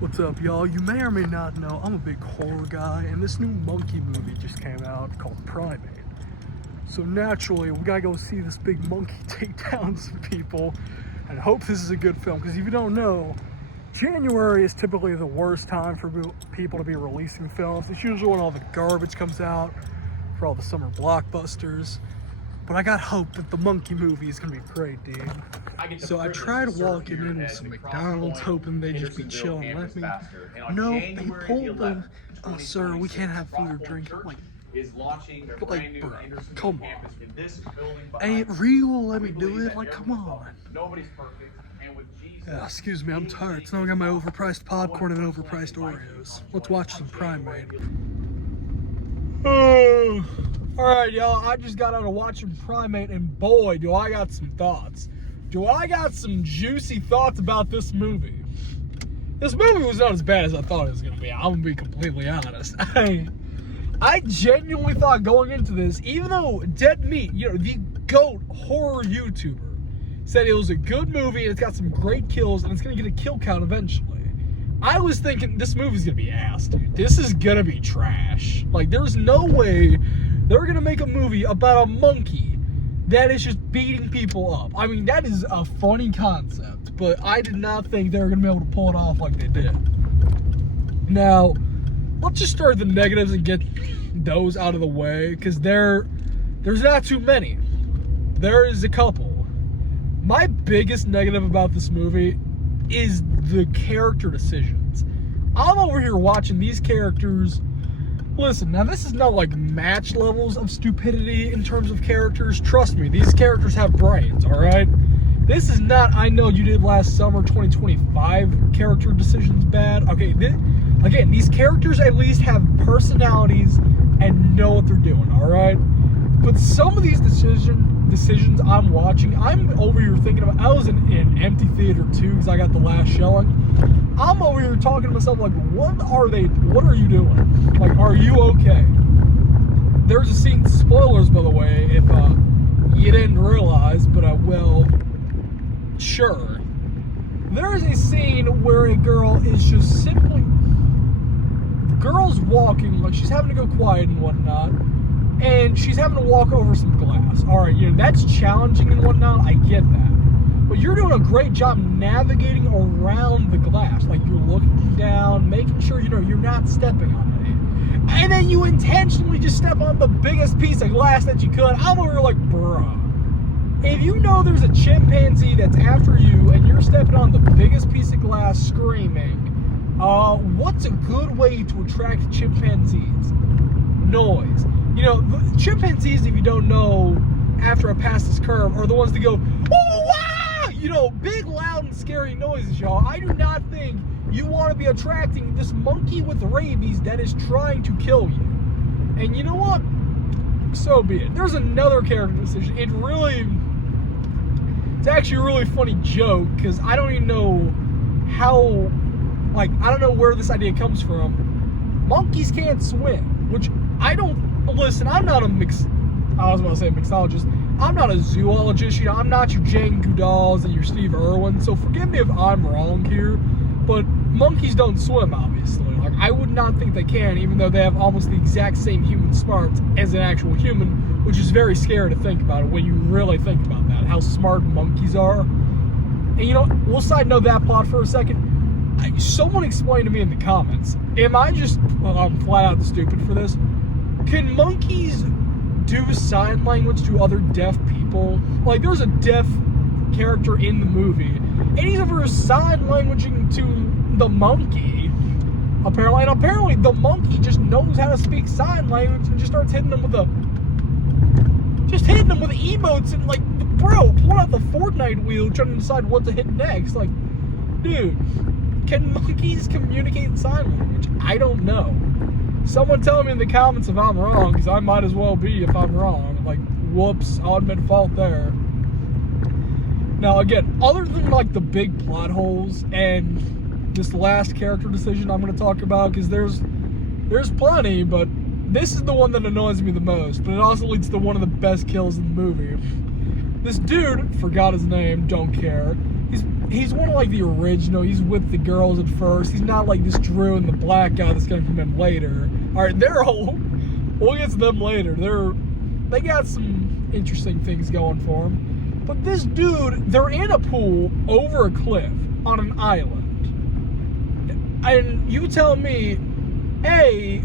What's up, y'all? You may or may not know I'm a big horror guy, and this new monkey movie just came out called Primate. So naturally, we gotta go see this big monkey take down some people and hope this is a good film, because if you don't know, January is typically the worst time for people to be releasing films. It's usually when all the garbage comes out for all the summer blockbusters. But I got hope that the monkey movie is gonna be great, dude. So I tried walking into some McDonald's hoping they'd just be chill and let me. No, they pulled the, sir, we can't have food or drink. I'm like, bro, come on. Ain't real, let me do it, like, come on. Excuse me, I'm tired. So now I got my overpriced popcorn and overpriced Oreos. Let's watch some Primate. Alright, y'all, I just got out of watching Primate, and boy, do I got some thoughts. Do I got some juicy thoughts about this movie. This movie was not as bad as I thought it was going to be. I'm going to be completely honest. I genuinely thought going into this, even though Dead Meat, the GOAT horror YouTuber, said it was a good movie and it's got some great kills and it's going to get a kill count eventually, I was thinking this movie's going to be ass, dude. This is going to be trash. Like, there's no way they're going to make a movie about a monkey that is just beating people up. I mean, that is a funny concept, but I did not think they were going to be able to pull it off like they did. Now, let's just start with the negatives and get those out of the way, because there's not too many. There is a couple. My biggest negative about this movie is the character decisions. I'm over here watching these characters. Listen, now this is not like match levels of stupidity in terms of characters. Trust me, these characters have brains, alright? This is not, I know you did last summer 2025 character decisions bad. Okay, again, these characters at least have personalities and know what they're doing, alright? But some of these decisions I'm watching, I'm over here thinking about, I was in an empty theater too because I got the last showing. I'm over here talking to myself like, what are you doing? Like, are you okay? There's a scene, spoilers by the way, if you didn't realize, but I will. Sure. There is a scene where a girl is just simply, the girl's walking, like she's having to go quiet and whatnot, and she's having to walk over some glass. Alright, that's challenging and whatnot, I get that. But you're doing a great job navigating around the glass. Like, you're looking down, making sure, you're not stepping on it. And then you intentionally just step on the biggest piece of glass that you could. I'm over like, bruh. If you know there's a chimpanzee that's after you and you're stepping on the biggest piece of glass screaming, what's a good way to attract chimpanzees? Noise. The chimpanzees, if you don't know, after I pass this curve, are the ones that go, oh, wow! Big, loud, and scary noises, y'all. I do not think you want to be attracting this monkey with rabies that is trying to kill you. And you know what? So be it. There's another character decision. It's actually a really funny joke, because I don't even know how, I don't know where this idea comes from. Monkeys can't swim, which listen, I'm not a mixologist. I'm not a zoologist, I'm not your Jane Goodalls and your Steve Irwin, so forgive me if I'm wrong here, but monkeys don't swim, obviously. Like, I would not think they can, even though they have almost the exact same human smarts as an actual human, which is very scary to think about it when you really think about that, how smart monkeys are. And we'll side note that plot for a second. Someone explain to me in the comments, am I just, I'm flat out stupid for this? Can monkeys do sign language to other deaf people? Like, there's a deaf character in the movie, and he's over sign languaging to the monkey, apparently. And apparently the monkey just knows how to speak sign language and just starts hitting them with emotes and, like, bro, pull out the Fortnite wheel trying to decide what to hit next. Like, dude, can monkeys communicate sign language? I don't know. Someone tell me in the comments if I'm wrong, because I might as well be if I'm wrong. Like, whoops, I'll admit fault there. Now, again, other than, like, the big plot holes and this last character decision I'm going to talk about, because there's plenty, but this is the one that annoys me the most, but it also leads to one of the best kills in the movie. This dude, forgot his name, don't care. he's one of like the original. He's with the girls at first. He's not like this Drew and the black guy that's gonna come in later. All right, they're all. We'll get to them later. They got some interesting things going for them. But this dude, they're in a pool over a cliff on an island, and you tell me, hey,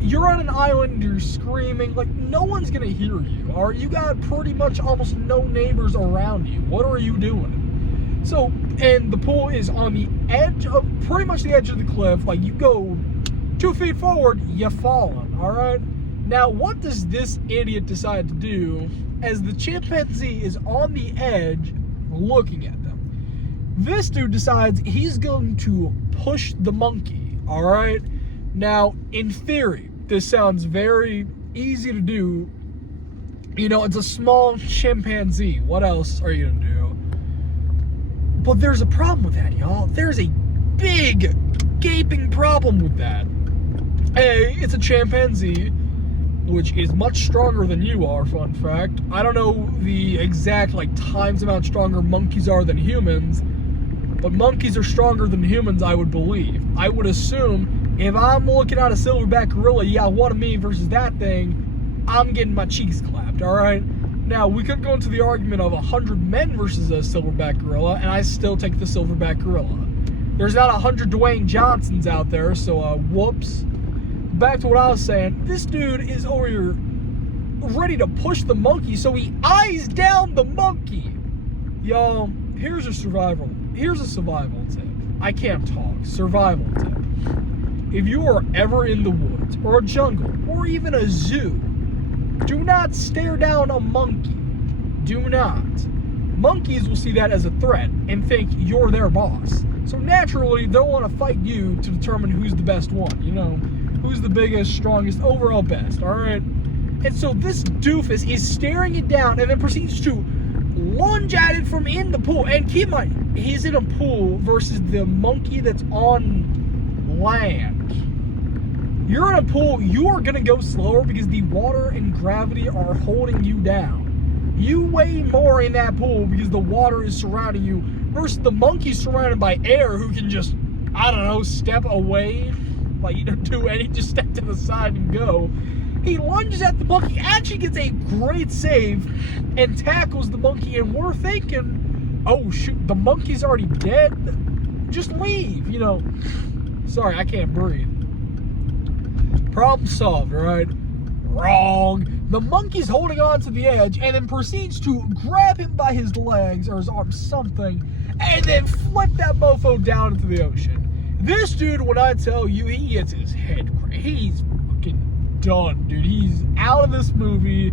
you're on an island, you're screaming, like no one's gonna hear you. Or you got pretty much almost no neighbors around you. What are you doing? So, and the pool is on the edge of, pretty much the edge of the cliff. Like, you go 2 feet forward, you're falling, all right? Now, what does this idiot decide to do as the chimpanzee is on the edge looking at them? This dude decides he's going to push the monkey, all right? Now, in theory, this sounds very easy to do. You know, it's a small chimpanzee. What else are you gonna do? But there's a problem with that, y'all. There's a big, gaping problem with that. A, it's a chimpanzee, which is much stronger than you are, fun fact. I don't know the exact, like, times amount stronger monkeys are than humans, but monkeys are stronger than humans, I would believe. I would assume if I'm looking at a silverback gorilla, yeah, one of me versus that thing, I'm getting my cheeks clapped, all right? Now, we could go into the argument of 100 men versus a silverback gorilla, and I still take the silverback gorilla. There's not 100 Dwayne Johnsons out there, so whoops. Back to what I was saying. This dude is over here ready to push the monkey, so he eyes down the monkey. Y'all, here's a survival tip. I can't talk. Survival tip. If you are ever in the woods, or a jungle, or even a zoo, do not stare down a monkey. Do not. Monkeys will see that as a threat and think you're their boss. So naturally, they'll want to fight you to determine who's the best one. You know, who's the biggest, strongest, overall best, all right? And so this doofus is staring it down and then proceeds to lunge at it from in the pool. And keep in mind, he's in a pool versus the monkey that's on land. You're in a pool, you are going to go slower because the water and gravity are holding you down. You weigh more in that pool because the water is surrounding you versus the monkey surrounded by air who can just, I don't know, step away, like, you know, just step to the side and go. He lunges at the monkey, actually gets a great save and tackles the monkey, and we're thinking, oh shoot, the monkey's already dead? Just leave, you know. Sorry, I can't breathe. Problem solved, right? Wrong. The monkey's holding on to the edge and then proceeds to grab him by his legs or his arms, something, and then flip that mofo down into the ocean. This dude, when I tell you, he gets his head cracked. He's fucking done, dude. He's out of this movie.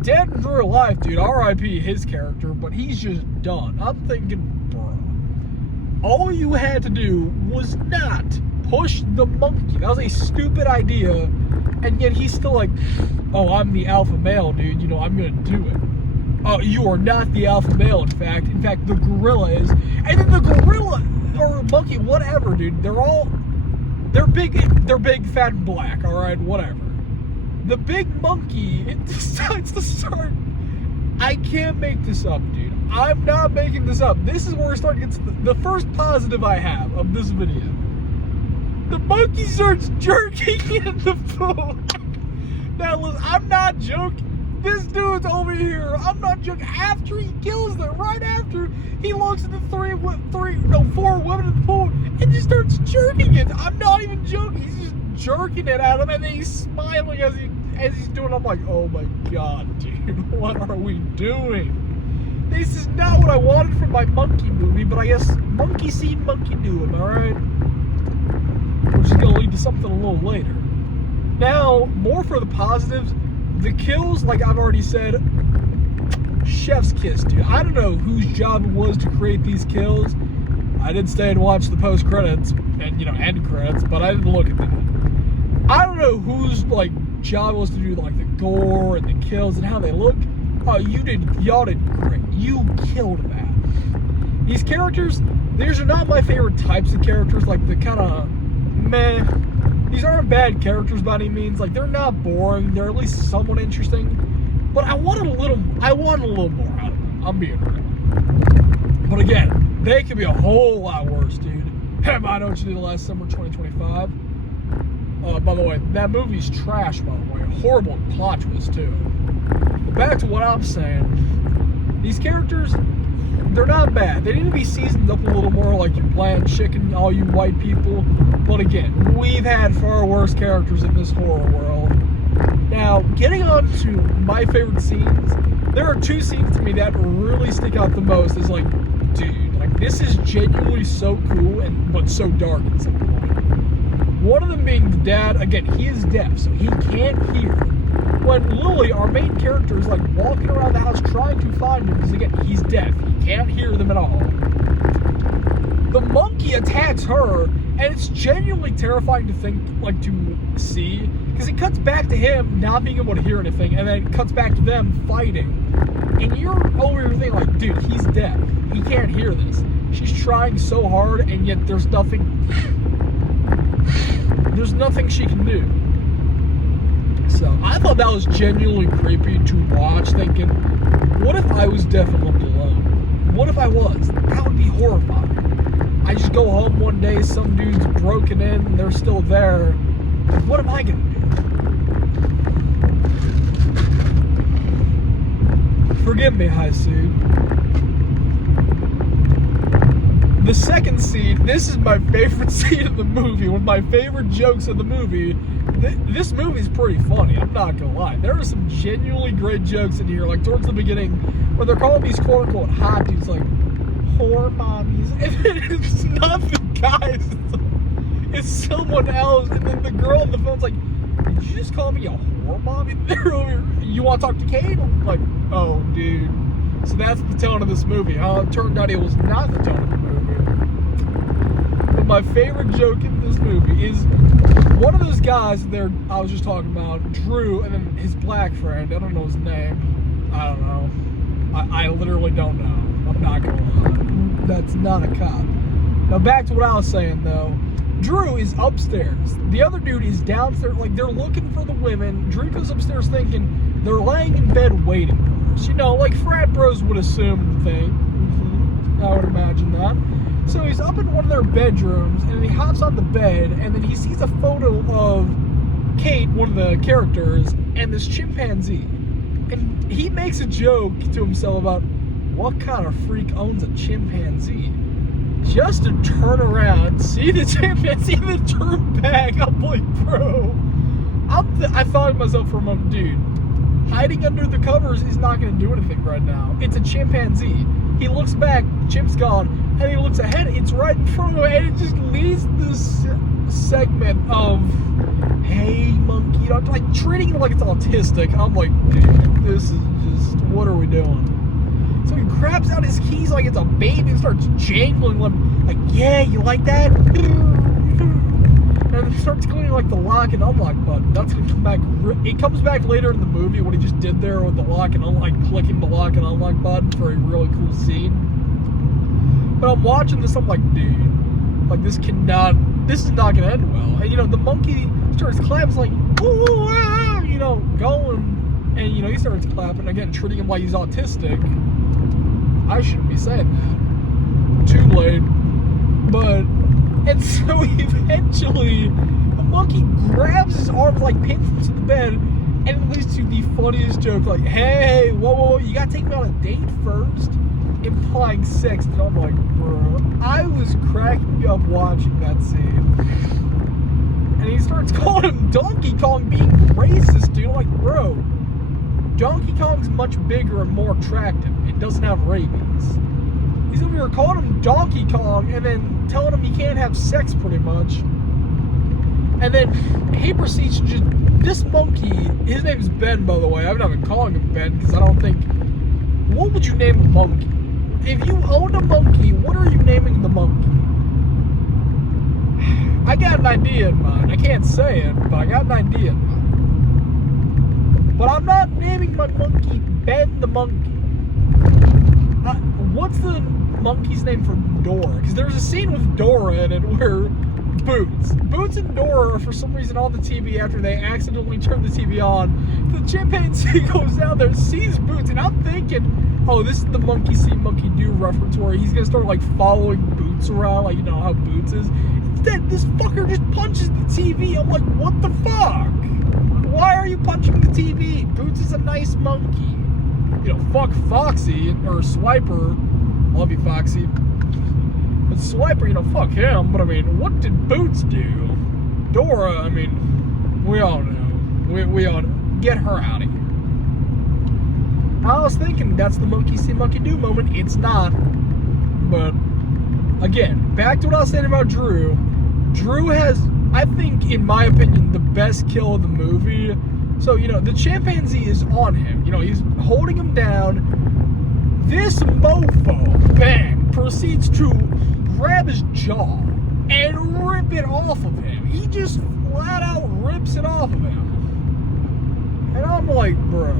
Dead in real life, dude. R.I.P. his character, but he's just done. I'm thinking, bro, all you had to do was not push the monkey. That was a stupid idea, and yet he's still like, oh, I'm the alpha male, dude. You know, I'm gonna do it. Oh, you are not the alpha male, in fact. In fact, the gorilla is. And then the gorilla, or monkey, whatever, dude. They're big, fat, and black, alright? Whatever. The big monkey, it decides to start. I can't make this up, dude. I'm not making this up. This is where we're starting to get to the first positive I have of this video. The monkey starts jerking in the pool. Now, listen, I'm not joking. This dude's over here. I'm not joking. After he kills them, right after, he looks at the four women in the pool and just starts jerking it. I'm not even joking. He's just jerking it at him, and then he's smiling as he's doing it. I'm like, oh my god, dude, what are we doing? This is not what I wanted from my monkey movie, but I guess monkey see, monkey do it, alright? Which is going to lead to something a little later. Now, more for the positives. The kills, like I've already said, chef's kiss, dude. I don't know whose job it was to create these kills. I did stay and watch the post-credits and, you know, end credits, but I didn't look at that. I don't know whose, like, job it was to do, like, the gore and the kills and how they look. Oh, y'all did great. You killed that. These characters, these are not my favorite types of characters, like the kind of meh. These aren't bad characters by any means. Like, they're not boring. They're at least somewhat interesting. But I wanted a little more out of them. I'm being real. But again, They could be a whole lot worse, dude. I know what you did last summer, 2025. By the way, that movie's trash, by the way. Horrible plot twist, too. But back to what I'm saying. These characters, they're not bad. They need to be seasoned up a little more, like your bland chicken, all you white people. But again, we've had far worse characters in this horror world. Now, getting on to my favorite scenes, there are two scenes to me that really stick out the most. Is like, dude, like this is genuinely so cool but so dark at some point. One of them being the dad. Again, he is deaf, so he can't hear. When Lily, our main character, is like walking around the house trying to find him, because again, he's deaf. He can't hear them at all. The monkey attacks her, and it's genuinely terrifying to see, because it cuts back to him not being able to hear anything, and then it cuts back to them fighting. And you're over here thinking, like, dude, he's deaf. He can't hear this. She's trying so hard, and yet there's nothing she can do. So I thought that was genuinely creepy to watch, thinking, what if I was deaf and lived alone? What if I was? That would be horrifying. I just go home one day, some dude's broken in, and they're still there. What am I gonna do? Forgive me, High Seed. The second scene, this is my favorite scene of the movie, one of my favorite jokes of the movie. This movie's pretty funny, I'm not gonna lie. There are some genuinely great jokes in here, like towards the beginning, where they're calling these quote-unquote hot dudes, like, whore mommies, and then it's not the guys, it's someone else, and then the girl on the phone's like, did you just call me a whore mommy? They're over here, you want to talk to Kate? I'm like, oh, dude. So that's the tone of this movie. It turned out it was not the tone of the movie. But my favorite joke in this movie is one of those guys there I was just talking about, Drew, and then his black friend. I don't know his name. I don't know. I literally don't know. I'm not gonna lie. That's not a cop. Now back to what I was saying though. Drew is upstairs. The other dude is downstairs. Like, they're looking for the women. Drew goes upstairs thinking they're laying in bed waiting for us. You know, like frat bros would assume the thing. I would imagine that. So he's up in one of their bedrooms, and then he hops on the bed, and then he sees a photo of Kate, one of the characters, and this chimpanzee. And he makes a joke to himself about what kind of freak owns a chimpanzee. Just to turn around, see the chimpanzee, and then turn back. I'm like, bro. I thought to myself for a moment, dude, hiding under the covers is not going to do anything right now. It's a chimpanzee. He looks back, Chip's gone, and he looks ahead, it's right in front of him, and it just leads this segment of, hey, monkey, like treating it like it's autistic. I'm like, dude, this is just, what are we doing? So he grabs out his keys like it's a baby and starts jangling them, like, yeah, you like that? And it starts clicking like the lock and unlock button. That's gonna come back. It comes back later in the movie what he just did there with the lock and unlock, clicking the lock and unlock button for a really cool scene. But I'm watching this, I'm like, dude, like this is not gonna end well. And you know, the monkey starts clapping, like, ooh, ah, you know, going, and you know, he starts clapping again, treating him like he's autistic. I shouldn't be saying that. Too late. But. And so eventually, the monkey grabs his arms, like pins him to the bed, and it leads to the funniest joke, like, hey, whoa, you gotta take me on a date first, implying sex. And I'm like, bro, I was cracking up watching that scene. And he starts calling him Donkey Kong, being racist, dude. I'm like, bro, Donkey Kong's much bigger and more attractive. It doesn't have rabies. He's over here calling him Donkey Kong and then telling him he can't have sex pretty much. And then he proceeds to just, this monkey, his name's Ben, by the way. I'm not even calling him Ben because I don't think, what would you name a monkey? If you owned a monkey, what are you naming the monkey? I got an idea in mind. I can't say it, but I got an idea in mind. But I'm not naming my monkey Ben the monkey. What's the monkey's name for Dora? Because there's a scene with Dora in it where Boots and Dora are for some reason on the TV after they accidentally turn the TV on. The chimpanzee goes down there, sees Boots, and I'm thinking, oh, this is the monkey see, monkey do reference where he's gonna start like following Boots around, like, you know how Boots is. Instead, this fucker just punches the TV. I'm like, what the fuck? Why are you punching the TV? Boots is a nice monkey. You know, fuck Foxy or Swiper. Love you, Foxy. But Swiper, you know, fuck him. But I mean, what did Boots do? Dora, I mean, we all know. We all know. Get her out of here. I was thinking that's the monkey see, monkey do moment. It's not. But again, back to what I was saying about Drew. Drew has, I think, in my opinion, the best kill of the movie. So, you know, the chimpanzee is on him. You know, he's holding him down. This mofo, bang, proceeds to grab his jaw and rip it off of him. He just flat out rips it off of him. And I'm like, bro,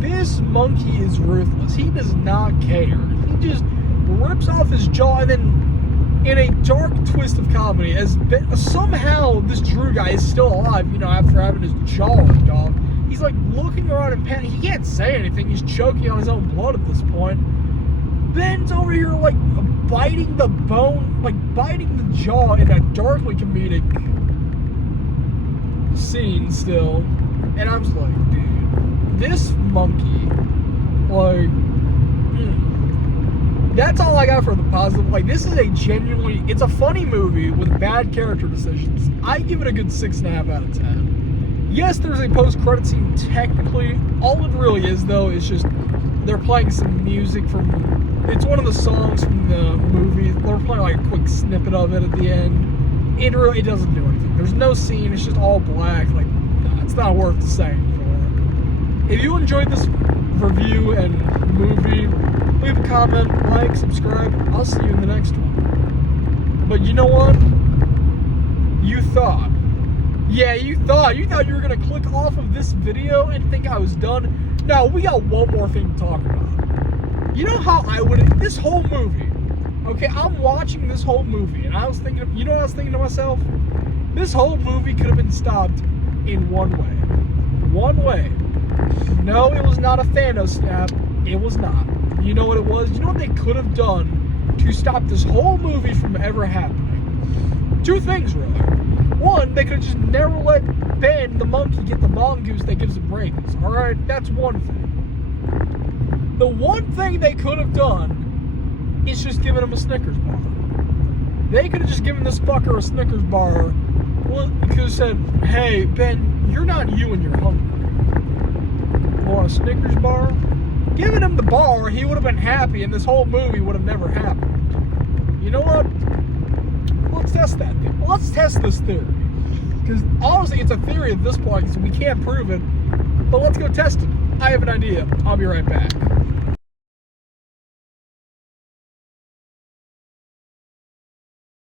this monkey is ruthless. He does not care. He just rips off his jaw, and then in a dark twist of comedy, as somehow this Drew guy is still alive, you know, after having his jaw ripped off. He's like looking around in panic. He can't say anything. He's choking on his own blood at this point. Ben's over here like biting the bone, like biting the jaw in a darkly comedic scene still. And I'm just like, dude, this monkey, like, that's all I got for the positive. Like, this is a genuinely, it's a funny movie with bad character decisions. I give it a good 6.5 out of 10. Yes, there's a post-credit scene technically. All it really is, though, is just they're playing some music from, it's one of the songs from the movie. They're playing like a quick snippet of it at the end. It doesn't do anything. There's no scene. It's just all black. Like, no, it's not worth the saying for. If you enjoyed this review and movie, leave a comment, like, subscribe. I'll see you in the next one. But you know what? You thought. Yeah, you thought you were going to click off of this video and think I was done. No, we got one more thing to talk about. You know how I would, this whole movie, okay, I'm watching this whole movie, and I was thinking, you know what I was thinking to myself? This whole movie could have been stopped in one way. One way. No, it was not a Thanos snap. It was not. You know what it was? You know what they could have done to stop this whole movie from ever happening? Two things, really. One, they could have just never let Ben, the monkey, get the mongoose that gives him rabies. Alright, that's one thing. The one thing they could have done is just given him a Snickers bar. They could have just given this fucker a Snickers bar. Well, they could have said, hey, Ben, you're not you and you're hungry. You want a Snickers bar? Giving him the bar, he would have been happy, and this whole movie would have never happened. You know what? Let's test that thing. Let's test this theory. Because honestly, it's a theory at this point, so we can't prove it. But let's go test it. I have an idea. I'll be right back.